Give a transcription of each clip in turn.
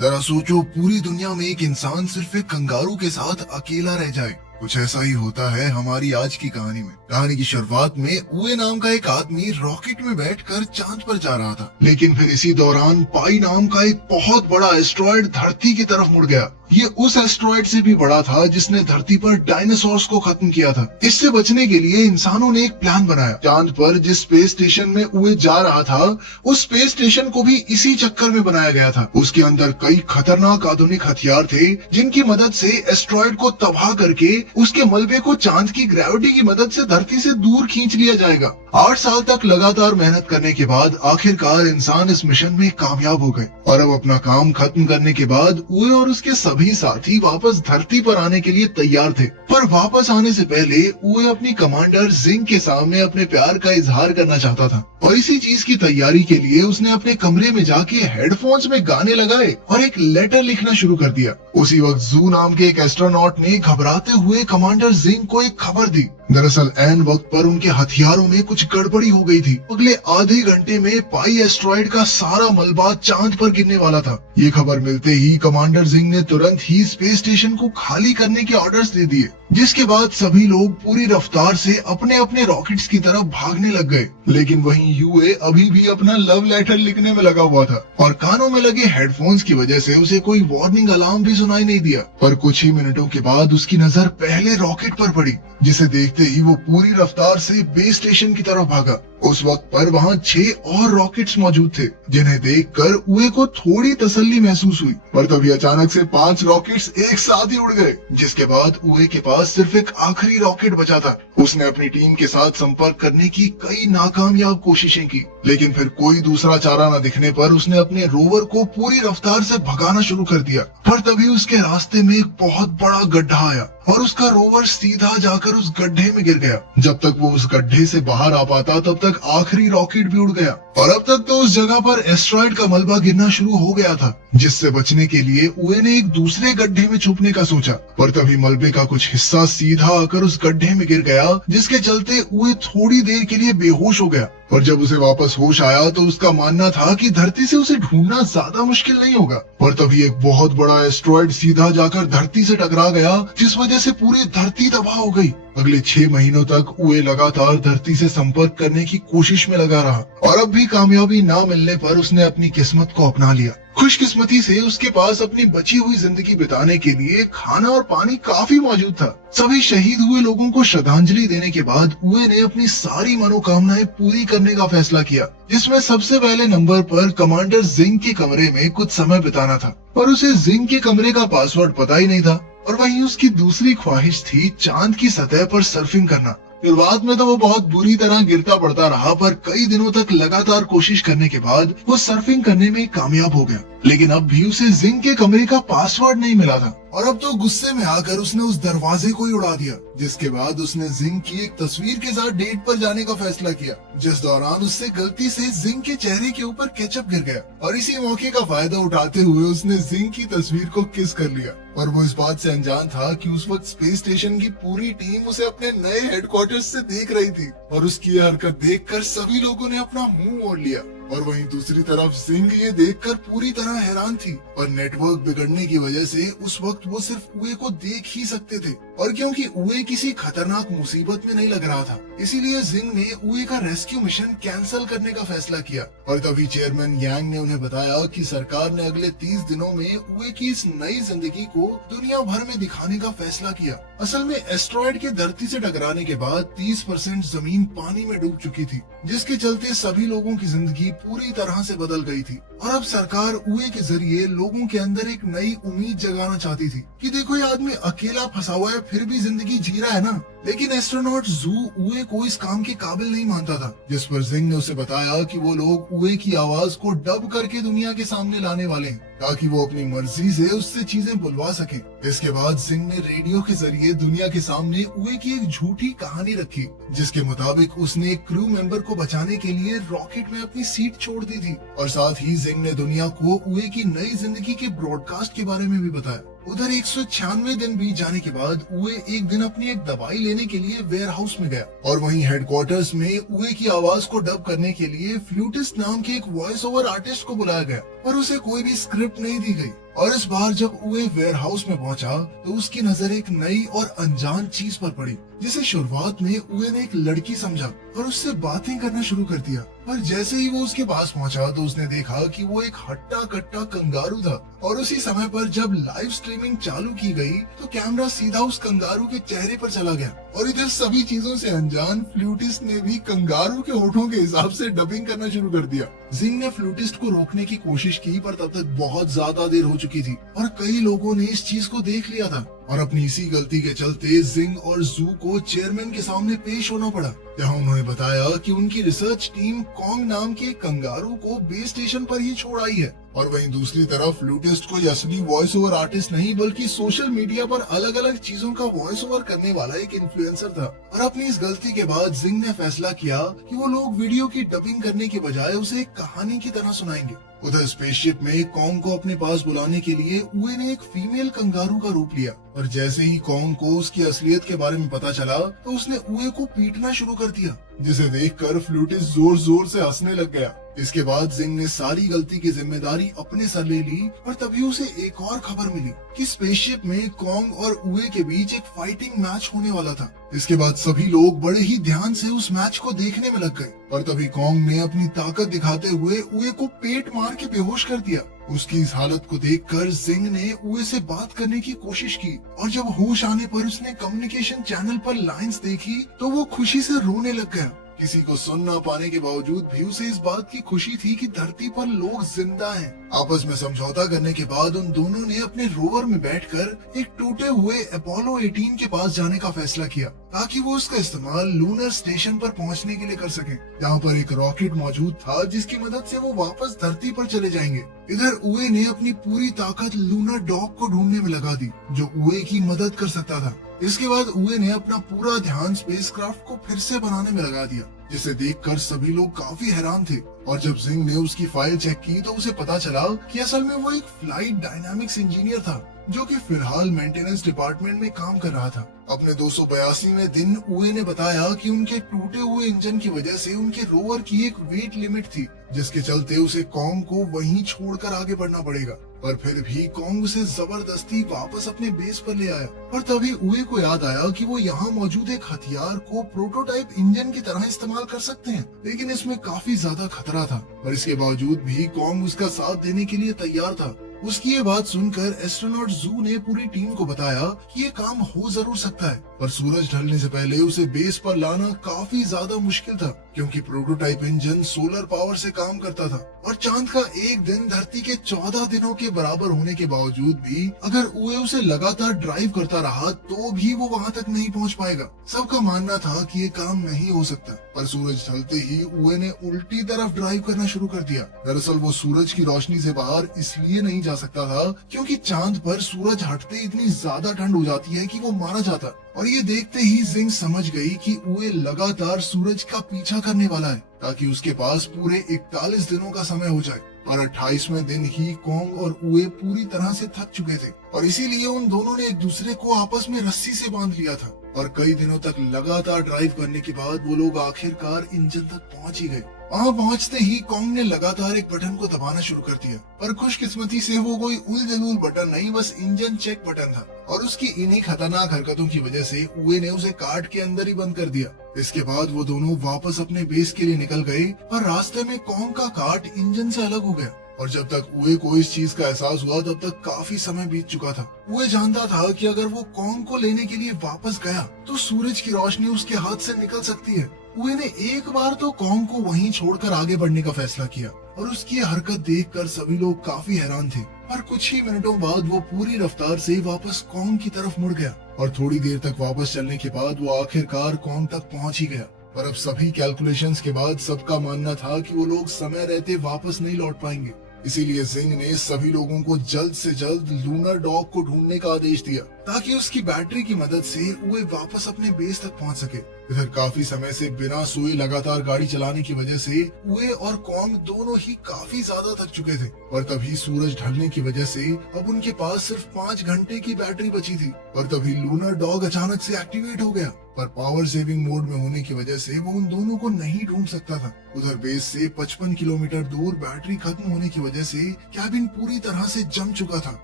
जरा सोचो, पूरी दुनिया में एक इंसान सिर्फ एक कंगारू के साथ अकेला रह जाए। कुछ ऐसा ही होता है हमारी आज की कहानी में। कहानी की शुरुआत में उए नाम का एक आदमी रॉकेट में बैठकर चांद पर जा रहा था, लेकिन फिर इसी दौरान पाई नाम का एक बहुत बड़ा एस्ट्रॉयड धरती की तरफ मुड़ गया। ये उस एस्ट्रॉयड से भी बड़ा था जिसने धरती पर डायनासोर्स को खत्म किया था। इससे बचने के लिए इंसानों ने एक प्लान बनाया। चांद पर जिस स्पेस स्टेशन में उए जा रहा था, उस स्पेस स्टेशन को भी इसी चक्कर में बनाया गया था। उसके अंदर कई खतरनाक आधुनिक हथियार थे, जिनकी मदद से एस्ट्रॉयड को तबाह करके उसके मलबे को चांद की ग्रेविटी की मदद से धरती से दूर खींच लिया जाएगा। 8 साल तक लगातार मेहनत करने के बाद आखिरकार इंसान इस मिशन में कामयाब हो गए और अब अपना काम खत्म करने के बाद उए और उसके सभी साथी वापस धरती पर आने के लिए तैयार थे। पर वापस आने से पहले उए अपनी कमांडर जिंग के सामने अपने प्यार का इजहार करना चाहता था और इसी चीज की तैयारी के लिए उसने अपने कमरे में जाके हेडफोन्स में गाने लगाए और एक लेटर लिखना शुरू कर दिया। उसी वक्त जू नाम के एक एस्ट्रोनॉट ने घबराते हुए कमांडर जिंग को एक खबर दी। दरअसल ऐन वक्त पर उनके हथियारों में कुछ गड़बड़ी हो गई थी। अगले आधे घंटे में पाई एस्ट्रॉयड का सारा मलबा चांद पर गिरने वाला था। ये खबर मिलते ही कमांडर जिंग ने तुरंत ही स्पेस स्टेशन को खाली करने के ऑर्डर्स दे दिए, जिसके बाद सभी लोग पूरी रफ्तार से अपने अपने रॉकेट्स की तरफ भागने लग गए। लेकिन वहीं यूए अभी भी अपना लव लेटर लिखने में लगा हुआ था और कानों में लगे हेडफोन्स की वजह से उसे कोई वार्निंग अलार्म भी सुनाई नहीं दिया। पर कुछ ही मिनटों के बाद उसकी नजर पहले रॉकेट पर पड़ी, जिसे देखते ही वो पूरी रफ्तार से बेस स्टेशन की तरफ भागा। उस वक्त पर वहाँ 6 और रॉकेट्स मौजूद थे, जिन्हें देखकर उए को थोड़ी तसल्ली महसूस हुई। पर तभी अचानक से 5 रॉकेट्स एक साथ ही उड़ गए, जिसके बाद उए के पास सिर्फ एक आखिरी रॉकेट बचा था। उसने अपनी टीम के साथ संपर्क करने की कई नाकामयाब कोशिशें की, लेकिन फिर कोई दूसरा चारा न दिखने पर उसने अपने रोवर को पूरी रफ्तार से भगाना शुरू कर दिया। पर तभी उसके रास्ते में एक बहुत बड़ा गड्ढा आया और उसका रोवर सीधा जाकर उस गड्ढे में गिर गया। जब तक वो उस गड्ढे से बाहर आ पाता तब तक आखिरी रॉकेट भी उड़ गया और अब तक तो उस जगह पर एस्ट्रॉयड का मलबा गिरना शुरू हो गया था, जिससे बचने के लिए उए ने एक दूसरे गड्ढे में छुपने का सोचा। पर तभी मलबे का कुछ हिस्सा सीधा आकर उस गड्ढे में गिर गया, जिसके चलते उए थोड़ी देर के लिए बेहोश हो गया। और जब उसे वापस होश आया तो उसका मानना था कि धरती से उसे ढूंढना ज्यादा मुश्किल नहीं होगा। पर तभी एक बहुत बड़ा एस्ट्रॉयड सीधा जाकर धरती से टकरा गया, जिस वजह से पूरी धरती तबाह हो गई। अगले 6 महीनों तक उए लगातार धरती से संपर्क करने की कोशिश में लगा रहा और अब भी कामयाबी ना मिलने पर उसने अपनी किस्मत को अपना लिया। खुशकिस्मती से उसके पास अपनी बची हुई जिंदगी बिताने के लिए खाना और पानी काफी मौजूद था। सभी शहीद हुए लोगों को श्रद्धांजलि देने के बाद उए ने अपनी सारी मनोकामनाएं पूरी करने का फैसला किया, जिसमें सबसे पहले नंबर पर कमांडर जिंग के कमरे में कुछ समय बिताना था। पर उसे जिंग के कमरे का पासवर्ड पता ही नहीं था और वहीं उसकी दूसरी ख्वाहिश थी चांद की सतह पर सर्फिंग करना। शुरुआत में तो वो बहुत बुरी तरह गिरता पड़ता रहा, पर कई दिनों तक लगातार कोशिश करने के बाद वो सर्फिंग करने में कामयाब हो गया। लेकिन अब भी उसे जिंग के कमरे का पासवर्ड नहीं मिला था और अब तो गुस्से में आकर उसने उस दरवाजे को ही उड़ा दिया, जिसके बाद उसने जिंग की एक तस्वीर के साथ डेट पर जाने का फैसला किया, जिस दौरान उससे गलती से जिंग के चेहरे के ऊपर केचप गिर गया और इसी मौके का फायदा उठाते हुए उसने जिंग की तस्वीर को किस कर लिया। और वो इस बात से अनजान था कि उस वक्त स्पेस स्टेशन की पूरी टीम उसे अपने नए हेडक्वार्टर्स से देख रही थी और उसकी यह हरकत देखकर सभी लोगों ने अपना मुंह मोड़ लिया। और वहीं दूसरी तरफ जिंग ये देखकर पूरी तरह हैरान थी और नेटवर्क बिगड़ने की वजह से उस वक्त वो सिर्फ उए को देख ही सकते थे और क्योंकि उए किसी खतरनाक मुसीबत में नहीं लग रहा था, इसीलिए जिंग ने उए का रेस्क्यू मिशन कैंसिल करने का फैसला किया। और तभी चेयरमैन यांग ने उन्हें बताया कि सरकार ने अगले 30 दिनों में उए की इस नई जिंदगी को दुनिया भर में दिखाने का फैसला किया। असल में एस्ट्रॉयड के धरती से टकराने के बाद 30% जमीन पानी में डूब चुकी थी, जिसके चलते सभी लोगों की जिंदगी पूरी तरह से बदल गई थी और अब सरकार उए के जरिए लोगों के अंदर एक नई उम्मीद जगाना चाहती थी कि देखो ये आदमी अकेला फंसा हुआ है फिर भी जिंदगी जी रहा है ना। लेकिन एस्ट्रोनॉट जू उए को इस काम के काबिल नहीं मानता था, जिस पर जिंग ने उसे बताया कि वो लोग उए की आवाज को डब करके दुनिया के सामने लाने वाले हैं ताकि वो अपनी मर्जी से उससे चीजें बुलवा सके। इसके बाद जिंग ने रेडियो के जरिए दुनिया के सामने उए की एक झूठी कहानी रखी, जिसके मुताबिक उसने एक क्रू मेंबर को बचाने के लिए रॉकेट में अपनी सीट छोड़ दी थी और साथ ही जिंग ने दुनिया को उए की नई जिंदगी के ब्रॉडकास्ट के बारे में भी बताया। उधर 196 दिन बीत जाने के बाद उए एक दिन अपनी एक दवाई लेने के लिए वेयर हाउस में गया और वहीं हेडक्वार्टर्स में उए की आवाज को डब करने के लिए फ्लूटिस्ट नाम के एक वॉइस ओवर आर्टिस्ट को बुलाया गया, पर उसे कोई भी स्क्रिप्ट नहीं दी गई। और इस बार जब उए वेयर हाउस में पहुंचा तो उसकी नजर एक नई और अनजान चीज पर पड़ी, जिसे शुरुआत में उए ने एक लड़की समझा और उससे बातें करना शुरू कर दिया। पर जैसे ही वो उसके पास पहुंचा तो उसने देखा कि वो एक हट्टा कट्टा कंगारू था। और उसी समय पर जब लाइव स्ट्रीमिंग चालू की गई तो कैमरा सीधा उस कंगारू के चेहरे पर चला गया और इधर सभी चीजों से अनजान फ्लूटिस्ट ने भी कंगारू के होठों के हिसाब से डबिंग करना शुरू कर दिया। जिंग ने फ्लूटिस्ट को रोकने की कोशिश की, पर तब तक बहुत ज्यादा देर हो चुकी थी और कई लोगों ने इस चीज को देख लिया था और अपनी इसी गलती के चलते जिंग और जू को चेयरमैन के सामने पेश होना पड़ा, जहां उन्होंने बताया कि उनकी रिसर्च टीम कॉन्ग नाम के कंगारू को बेस स्टेशन पर ही छोड़ आई है। और वहीं दूसरी तरफ फ्लूटिस्ट कोई असली वॉइस ओवर आर्टिस्ट नहीं बल्कि सोशल मीडिया पर अलग अलग चीजों का वॉइस ओवर करने वाला एक इन्फ्लुएंसर था। और अपनी इस गलती के बाद जिंग ने फैसला किया कि वो लोग वीडियो की डबिंग करने के बजाय उसे एक कहानी की तरह सुनाएंगे। उधर स्पेसशिप में कॉन्ग को अपने पास बुलाने के लिए उए ने एक फीमेल कंगारू का रूप लिया और जैसे ही कॉन्ग को उसकी असलियत के बारे में पता चला तो उसने उए को पीटना शुरू कर दिया, जिसे देखकर फ्लूटिस्ट जोर जोर से हंसने लग गया। इसके बाद जिंग ने सारी गलती की जिम्मेदारी अपने सर ले ली और तभी उसे एक और खबर मिली कि स्पेसशिप में कॉन्ग और उए के बीच एक फाइटिंग मैच होने वाला था। इसके बाद सभी लोग बड़े ही ध्यान से उस मैच को देखने में लग गए और तभी कॉन्ग ने अपनी ताकत दिखाते हुए उए को पेट मार के बेहोश कर दिया। उसकी इस हालत को देखकर जिंग ने उए से बात करने की कोशिश की और जब होश आने पर उसने कम्युनिकेशन चैनल पर लाइंस देखी तो वो खुशी से रोने लग गया। किसी को सुन ना पाने के बावजूद भी उसे इस बात की खुशी थी कि धरती पर लोग जिंदा हैं। आपस में समझौता करने के बाद उन दोनों ने अपने रोवर में बैठकर एक टूटे हुए अपोलो 18 के पास जाने का फैसला किया ताकि वो उसका इस्तेमाल लूनर स्टेशन पर पहुंचने के लिए कर सकें, जहां पर एक रॉकेट मौजूद था जिसकी मदद से वो वापस धरती पर चले जाएंगे। इधर उए ने अपनी पूरी ताकत लूनर डॉग को ढूंढने में लगा दी जो उए की मदद कर सकता था। इसके बाद उए ने अपना पूरा ध्यान स्पेसक्राफ्ट को फिर से बनाने में लगा दिया, जिसे देखकर सभी लोग काफी हैरान थे। और जब जिंग ने उसकी फाइल चेक की तो उसे पता चला कि असल में वो एक फ्लाइट डायनामिक्स इंजीनियर था जो कि फिलहाल मेंटेनेंस डिपार्टमेंट में काम कर रहा था। अपने 282वें दिन उए ने बताया कि उनके टूटे हुए इंजन की वजह से उनके रोवर की एक वेट लिमिट थी, जिसके चलते उसे कॉन्ग को वहीं छोड़कर आगे बढ़ना पड़ेगा। पर फिर भी कॉन्ग उसे जबरदस्ती वापस अपने बेस पर ले आया। और तभी उए को याद आया कि वो यहाँ मौजूद एक हथियार को प्रोटोटाइप इंजन की तरह इस्तेमाल कर सकते हैं, लेकिन इसमें काफी ज्यादा खतरा था। पर इसके बावजूद भी कॉन्ग उसका साथ देने के लिए तैयार था। उसकी ये बात सुनकर एस्ट्रोनॉट जू ने पूरी टीम को बताया कि ये काम हो जरूर सकता है, पर सूरज ढलने से पहले उसे बेस पर लाना काफी ज्यादा मुश्किल था, क्योंकि प्रोटोटाइप इंजन सोलर पावर से काम करता था और चांद का एक दिन धरती के 14 दिनों के बराबर होने के बावजूद भी अगर उए उसे लगातार ड्राइव करता रहा तो भी वो वहाँ तक नहीं पहुँच पाएगा। सबका मानना था कि ये काम नहीं हो सकता, पर सूरज ढलते ही उए ने उल्टी तरफ ड्राइव करना शुरू कर दिया। दरअसल वो सूरज की रोशनी से बाहर इसलिए नहीं जा सकता था क्योंकि चांद पर सूरज हटते इतनी ज्यादा ठंड हो जाती है कि वो मारा जाता। और ये देखते ही जिंग समझ गई कि उए लगातार सूरज का पीछा करने वाला है ताकि उसके पास पूरे 41 दिनों का समय हो जाए। और 28वें दिन ही कॉन्ग और उए पूरी तरह से थक चुके थे और इसीलिए उन दोनों ने एक दूसरे को आपस में रस्सी से बांध लिया था। और कई दिनों तक लगातार ड्राइव करने के बाद वो लोग आखिरकार इंजन तक पहुंच ही गए। वहाँ पहुंचते ही कॉन्ग ने लगातार एक बटन को दबाना शुरू कर दिया, पर खुशकिस्मती से वो कोई उल-जलूल बटन नहीं, बस इंजन चेक बटन था। और उसकी इन्हीं खतरनाक हरकतों की वजह से उए ने उसे काट के अंदर ही बंद कर दिया। इसके बाद वो दोनों वापस अपने बेस के लिए निकल गए, पर रास्ते में कॉन्ग का काट इंजन से अलग हो गया। और जब तक उए को इस चीज का एहसास हुआ तब तक काफी समय बीत चुका था। उए जानता था कि अगर वो कॉन्ग को लेने के लिए वापस गया तो सूरज की रोशनी उसके हाथ से निकल सकती है। उए ने एक बार तो कॉन्ग को वहीं छोड़कर आगे बढ़ने का फैसला किया और उसकी हरकत देखकर सभी लोग काफी हैरान थे। पर कुछ ही मिनटों बाद वो पूरी रफ्तार से वापस कॉन्ग की तरफ मुड़ गया और थोड़ी देर तक वापस चलने के बाद वो आखिरकार कॉन्ग तक पहुंच ही गया। पर अब सभी कैलकुलेशंस के बाद सबका मानना था कि वो लोग समय रहते वापस नहीं लौट पाएंगे। इसीलिए जिंग ने सभी लोगों को जल्द से जल्द लूनर डॉग को ढूंढने का आदेश दिया ताकि उसकी बैटरी की मदद से उए वापस अपने बेस तक पहुंच सके। इधर काफी समय से बिना सोए लगातार गाड़ी चलाने की वजह से उए और कॉन्ग दोनों ही काफी ज्यादा थक चुके थे। और तभी सूरज ढलने की वजह से अब उनके पास सिर्फ 5 घंटे की बैटरी बची थी। और तभी लूनर डॉग अचानक से एक्टिवेट हो गया, पर पावर सेविंग मोड में होने की वजह से वो उन दोनों को नहीं ढूंढ सकता था। उधर बेस से 55 किलोमीटर दूर बैटरी खत्म होने की वजह से कैबिन पूरी तरह से जम चुका था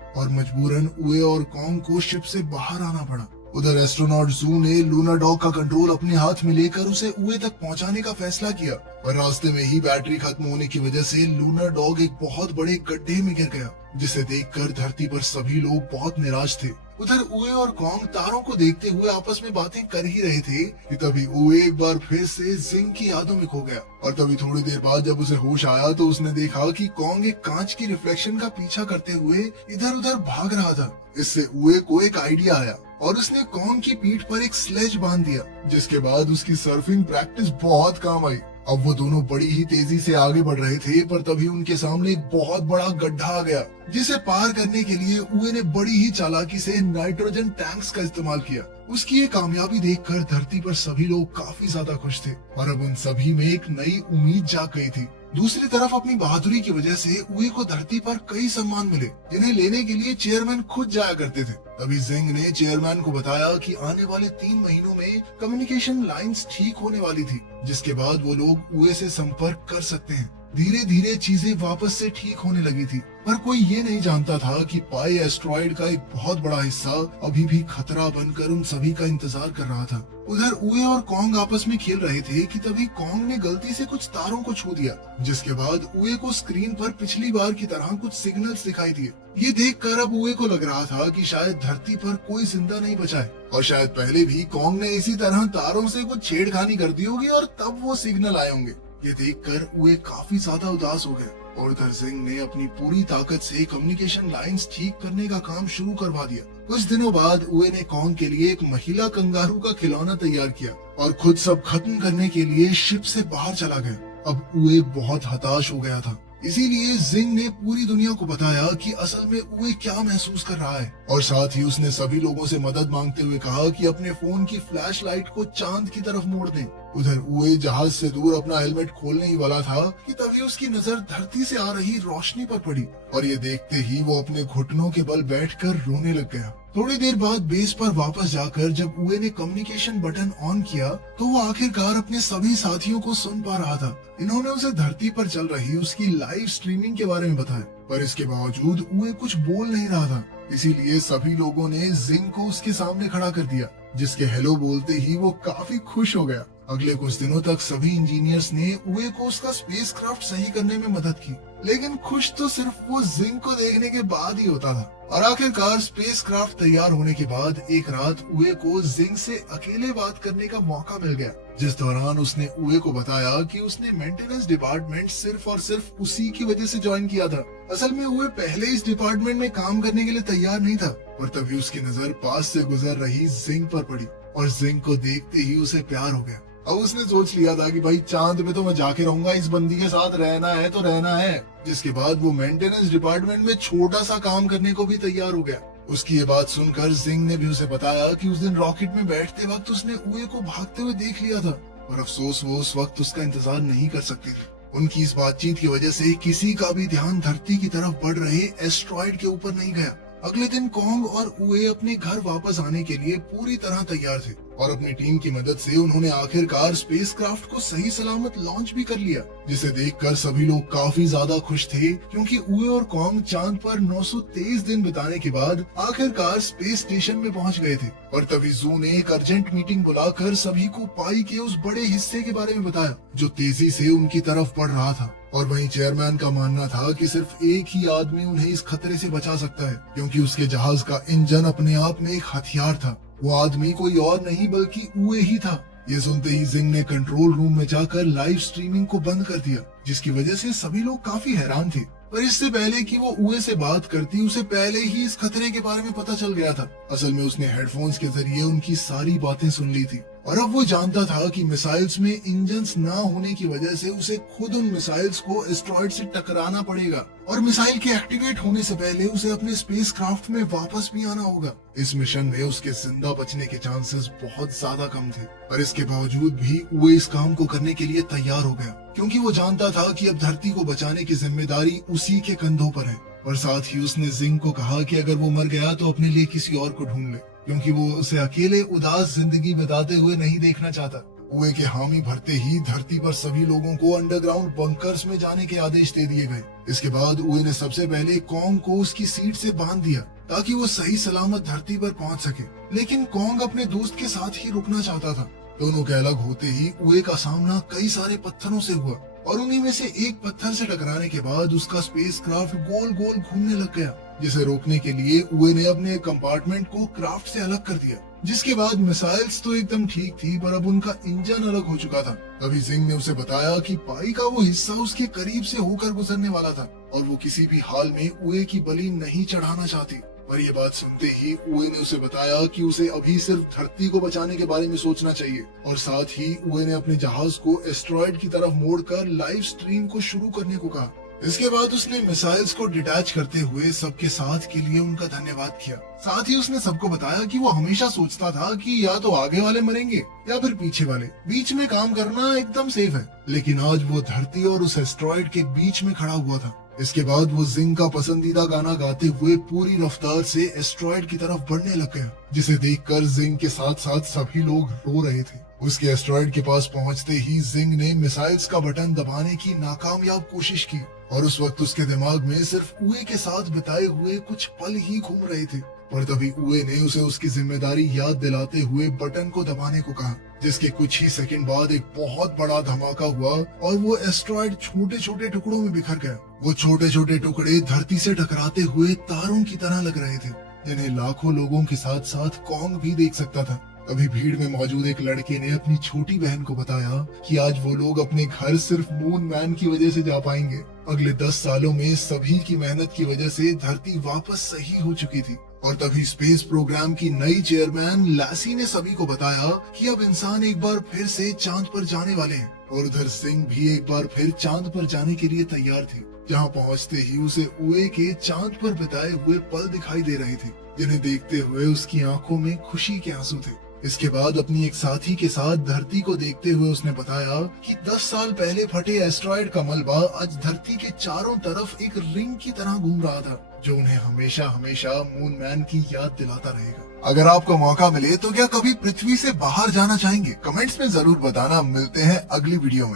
और मजबूरन उए और कॉन्ग को शिप से बाहर आना पड़ा। उधर एस्ट्रोनॉट जू ने लूनर डॉग का कंट्रोल अपने हाथ में लेकर उसे उए तक पहुंचाने का फैसला किया, पर रास्ते में ही बैटरी खत्म होने की वजह से लूनर डॉग एक बहुत बड़े गड्ढे में गिर गया, जिसे देखकर धरती पर सभी लोग बहुत निराश थे। उधर उए और कॉन्ग तारों को देखते हुए आपस में बातें कर ही रहे थे कि तभी उए एक बार फिर से जिंग की यादों में खो गया। और तभी थोड़ी देर बाद जब उसे होश आया तो उसने देखा कि कॉन्ग एक कांच की रिफ्लेक्शन का पीछा करते हुए इधर उधर भाग रहा था। इससे उए को एक आइडिया आया और उसने कॉन्ग की पीठ पर एक स्लेज बांध दिया, जिसके बाद उसकी सर्फिंग प्रैक्टिस बहुत काम आई। अब वो दोनों बड़ी ही तेजी से आगे बढ़ रहे थे, पर तभी उनके सामने एक बहुत बड़ा गड्ढा आ गया, जिसे पार करने के लिए उए ने बड़ी ही चालाकी से नाइट्रोजन टैंक्स का इस्तेमाल किया। उसकी ये कामयाबी देखकर धरती पर सभी लोग काफी ज्यादा खुश थे और अब उन सभी में एक नई उम्मीद जाग गई थी। दूसरी तरफ अपनी बहादुरी की वजह से उए को धरती पर कई सम्मान मिले, जिन्हें लेने के लिए चेयरमैन खुद जाया करते थे। तभी जिंग ने चेयरमैन को बताया कि आने वाले 3 महीनों में कम्युनिकेशन लाइंस ठीक होने वाली थी, जिसके बाद वो लोग उए से संपर्क कर सकते हैं। धीरे धीरे चीजें वापस से ठीक होने लगी थी, पर कोई ये नहीं जानता था कि पाई एस्ट्रॉइड का एक बहुत बड़ा हिस्सा अभी भी खतरा बनकर उन सभी का इंतजार कर रहा था। उधर उए और कॉन्ग आपस में खेल रहे थे कि तभी कॉन्ग ने गलती से कुछ तारों को छू दिया, जिसके बाद उए को स्क्रीन पर पिछली बार की तरह कुछ सिग्नल्स दिखाई दिए। ये देखकर अब उए को लग रहा था कि शायद धरती पर कोई जिंदा नहीं बचा है और शायद पहले भी कॉन्ग ने इसी तरह तारों से कुछ छेड़खानी कर दी होगी और तब वो सिग्नल आए होंगे। ये देखकर उए काफी ज्यादा उदास हो गया और उधर जिंग ने अपनी पूरी ताकत से कम्युनिकेशन लाइंस ठीक करने का काम शुरू करवा दिया। कुछ दिनों बाद उए ने कॉन्ग के लिए एक महिला कंगारू का खिलौना तैयार किया और खुद सब खत्म करने के लिए शिप से बाहर चला गया। अब उए बहुत हताश हो गया था, इसीलिए जिंग ने पूरी दुनिया को बताया कि असल में उए क्या महसूस कर रहा है और साथ ही उसने सभी लोगों से मदद मांगते हुए कहा कि अपने फोन की फ्लैश लाइट को चांद की तरफ मोड़ दें। उधर उए जहाज से दूर अपना हेलमेट खोलने ही वाला था कि तभी उसकी नजर धरती से आ रही रोशनी पर पड़ी और ये देखते ही वो अपने घुटनों के बल बैठकर रोने लग गया। थोड़ी देर बाद बेस पर वापस जाकर जब उए ने कम्युनिकेशन बटन ऑन किया तो वो आखिरकार अपने सभी साथियों को सुन पा रहा था। इन्होंने उसे धरती पर चल रही उसकी लाइव स्ट्रीमिंग के बारे में बताया, पर इसके बावजूद उए कुछ बोल नहीं रहा था। इसीलिए सभी लोगों ने जिंग को उसके सामने खड़ा कर दिया, जिसके हेलो बोलते ही वो काफी खुश हो गया। अगले कुछ दिनों तक सभी इंजीनियर्स ने उए को उसका स्पेसक्राफ्ट सही करने में मदद की, लेकिन खुश तो सिर्फ वो जिंग को देखने के बाद ही होता था। और आखिरकार स्पेसक्राफ्ट तैयार होने के बाद एक रात उए को जिंग से अकेले बात करने का मौका मिल गया, जिस दौरान उसने उए को बताया कि उसने मेंटेनेंस डिपार्टमेंट सिर्फ और सिर्फ उसी की वजह से ज्वाइन किया था। असल में उए पहले इस डिपार्टमेंट में काम करने के लिए तैयार नहीं था, पर तभी उसकी नजर पास से गुजर रही जिंग पर पड़ी और जिंग को देखते ही उसे प्यार हो गया। अब उसने सोच लिया था कि भाई चांद पे तो मैं जाके रहूंगा, इस बंदी के साथ रहना है तो रहना है। जिसके बाद वो मेंटेनेंस डिपार्टमेंट में छोटा सा काम करने को भी तैयार हो गया। उसकी ये बात सुनकर जिंग ने भी उसे बताया कि उस दिन रॉकेट में बैठते वक्त उसने उए को भागते हुए देख लिया था, और अफसोस वो उस वक्त उसका इंतजार नहीं कर सकती थी। उनकी इस बातचीत की वजह से किसी का भी ध्यान धरती की तरफ बढ़ रहे एस्ट्रॉइड के ऊपर नहीं गया। अगले दिन कॉन्ग और उए अपने घर वापस आने के लिए पूरी तरह तैयार थे और अपनी टीम की मदद से उन्होंने आखिरकार स्पेसक्राफ्ट को सही सलामत लॉन्च भी कर लिया, जिसे देखकर सभी लोग काफी ज्यादा खुश थे, क्योंकि उए और कॉन्ग चांद पर 923 दिन बिताने के बाद आखिरकार स्पेस स्टेशन में पहुंच गए थे। और तभी जू ने एक अर्जेंट मीटिंग बुलाकर सभी को पाई के उस बड़े हिस्से के बारे में बताया जो तेजी से उनकी तरफ बढ़ रहा था। और वहीं चेयरमैन का मानना था कि सिर्फ एक ही आदमी उन्हें इस खतरे से बचा सकता है, क्योंकि उसके जहाज का इंजन अपने आप में एक हथियार था। वो आदमी कोई और नहीं बल्कि उए ही था। ये सुनते ही जिंग ने कंट्रोल रूम में जाकर लाइव स्ट्रीमिंग को बंद कर दिया, जिसकी वजह से सभी लोग काफी हैरान थे। पर इससे पहले कि वो उए से बात करती, उसे पहले ही इस खतरे के बारे में पता चल गया था। असल में उसने हेडफोन्स के जरिए उनकी सारी बातें सुन ली थी और अब वो जानता था कि मिसाइल्स में इंजन्स ना होने की वजह से उसे खुद उन मिसाइल्स को एस्ट्रॉइड से टकराना पड़ेगा और मिसाइल के एक्टिवेट होने से पहले उसे अपने स्पेसक्राफ्ट में वापस भी आना होगा। इस मिशन में उसके जिंदा बचने के चांसेस बहुत ज्यादा कम थे, पर इसके बावजूद भी वो इस काम को करने के लिए तैयार हो गया, क्योंकि वो जानता था कि अब धरती को बचाने की जिम्मेदारी उसी के कंधों पर है। और साथ ही उसने जिंग को कहा कि अगर वो मर गया तो अपने लिए किसी और को ढूंढ ले, क्योंकि वो उसे अकेले उदास जिंदगी बिताते हुए नहीं देखना चाहता। उए के हामी भरते ही धरती पर सभी लोगों को अंडरग्राउंड बंकर्स में जाने के आदेश दे दिए गए। इसके बाद उए ने सबसे पहले कॉन्ग को उसकी सीट से बांध दिया ताकि वो सही सलामत धरती पर पहुंच सके, लेकिन कॉन्ग अपने दोस्त के साथ ही रुकना चाहता था। दोनों के अलग होते ही उए का सामना कई सारे पत्थरों से हुआ और उन्हीं में से एक पत्थर से टकराने के बाद उसका स्पेसक्राफ्ट गोल गोल घूमने लग गया, जिसे रोकने के लिए उए ने अपने कंपार्टमेंट को क्राफ्ट से अलग कर दिया। जिसके बाद मिसाइल्स तो एकदम ठीक थी, पर अब उनका इंजन अलग हो चुका था। तभी जिंग ने उसे बताया कि पाई का वो हिस्सा उसके करीब से होकर गुजरने वाला था और वो किसी भी हाल में उए की बलि नहीं चढ़ाना चाहती। पर ये बात सुनते ही उए ने उसे बताया कि उसे अभी सिर्फ धरती को बचाने के बारे में सोचना चाहिए, और साथ ही उए ने अपने जहाज को एस्ट्रॉयड की तरफ मोड़कर लाइव स्ट्रीम को शुरू करने को कहा। इसके बाद उसने मिसाइल्स को डिटैच करते हुए सबके साथ के लिए उनका धन्यवाद किया। साथ ही उसने सबको बताया कि वो हमेशा सोचता था कि या तो आगे वाले मरेंगे या फिर पीछे वाले, बीच में काम करना एकदम सेफ है, लेकिन आज वो धरती और उस एस्ट्रॉयड के बीच में खड़ा हुआ था। इसके बाद वो जिंग का पसंदीदा गाना गाते हुए पूरी रफ्तार से एस्ट्रॉयड की तरफ बढ़ने लग गया, जिसे देखकर जिंग के साथ साथ सभी लोग रो रहे थे। उसके एस्ट्रॉयड के पास पहुंचते ही जिंग ने मिसाइल्स का बटन दबाने की नाकामयाब कोशिश की, और उस वक्त उसके दिमाग में सिर्फ उए के साथ बिताए हुए कुछ पल ही घूम रहे थे। पर तभी उए ने उसे उसकी जिम्मेदारी याद दिलाते हुए बटन को दबाने को कहा, जिसके कुछ ही सेकंड बाद एक बहुत बड़ा धमाका हुआ और वो एस्ट्रॉयड छोटे छोटे टुकड़ों में बिखर गया। वो छोटे छोटे टुकड़े धरती से टकराते हुए तारों की तरह लग रहे थे, जिन्हें लाखों लोगों के साथ साथ कॉन्ग भी देख सकता था। अभी भीड़ में मौजूद एक लड़के ने अपनी छोटी बहन को बताया कि आज वो लोग अपने घर सिर्फ मून मैन की वजह से जा पाएंगे। अगले 10 सालों में सभी की मेहनत की वजह से धरती वापस सही हो चुकी थी। और तभी स्पेस प्रोग्राम की नई चेयरमैन लैसी ने सभी को बताया कि अब इंसान एक बार फिर से चांद पर जाने वाले हैं, और उधर सिंह भी एक बार फिर चांद पर जाने के लिए तैयार थी। जहां पहुंचते ही उसे उए के चांद पर बिताए हुए पल दिखाई दे रहे थे, जिन्हें देखते हुए उसकी आंखों में खुशी के आंसू थे। इसके बाद अपनी एक साथी के साथ धरती को देखते हुए उसने बताया कि 10 साल पहले फटे एस्ट्रॉयड का मलबा आज धरती के चारों तरफ एक रिंग की तरह घूम रहा था, जो उन्हें हमेशा हमेशा मून मैन की याद दिलाता रहेगा। अगर आपको मौका मिले तो क्या कभी पृथ्वी से बाहर जाना चाहेंगे? कमेंट्स में जरूर बताना। मिलते हैं अगली वीडियो में।